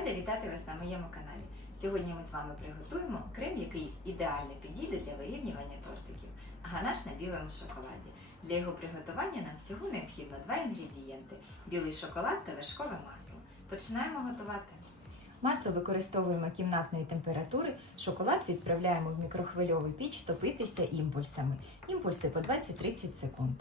Рада вітати вас на моєму каналі. Сьогодні ми з вами приготуємо крем, який ідеально підійде для вирівнювання тортиків, ганаш на білому шоколаді. Для його приготування нам всього необхідно два інгредієнти: білий шоколад та вершкове масло. Починаємо готувати. Масло використовуємо кімнатної температури, шоколад відправляємо в мікрохвильову піч топитися імпульсами. Імпульси по 20-30 секунд.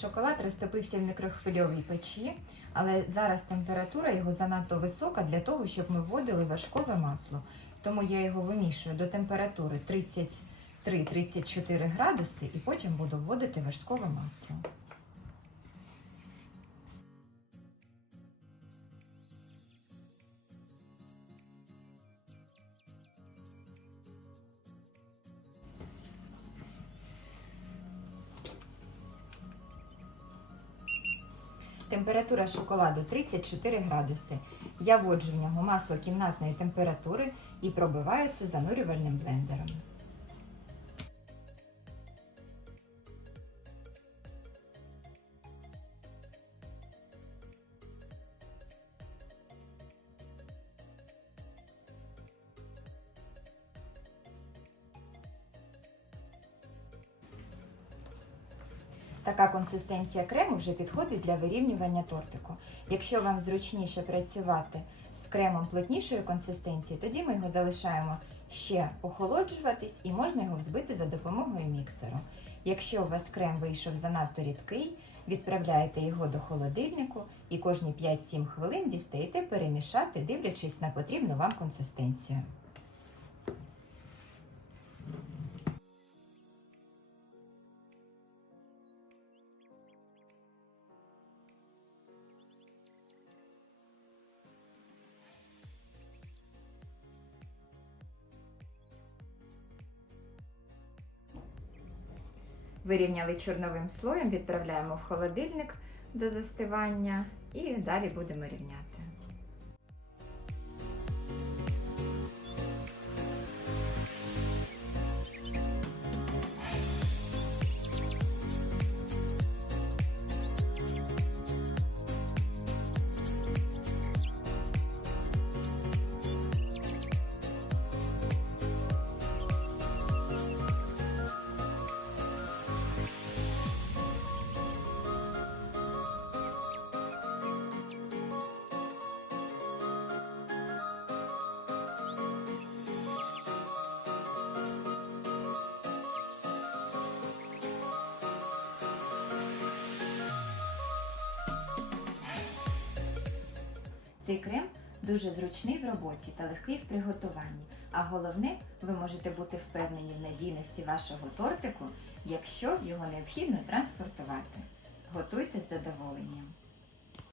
Шоколад розтопився в мікрохвильовій печі, але зараз температура його занадто висока для того, щоб ми вводили вершкове масло. Тому я його вимішую до температури 33-34 градуси і потім буду вводити вершкове масло. Температура шоколаду 34 градуси. Я вводжу в нього масло кімнатної температури і пробиваю це занурювальним блендером. Така консистенція крему вже підходить для вирівнювання тортику. Якщо вам зручніше працювати з кремом плотнішої консистенції, тоді ми його залишаємо ще охолоджуватись і можна його взбити за допомогою міксеру. Якщо у вас крем вийшов занадто рідкий, відправляєте його до холодильнику і кожні 5-7 хвилин дістаєте перемішати, дивлячись на потрібну вам консистенцію. Вирівняли чорновим слоєм, відправляємо в холодильник до застивання і далі будемо рівняти. Цей крем дуже зручний в роботі та легкий в приготуванні. А головне, ви можете бути впевнені в надійності вашого тортику, якщо його необхідно транспортувати. Готуйте з задоволенням.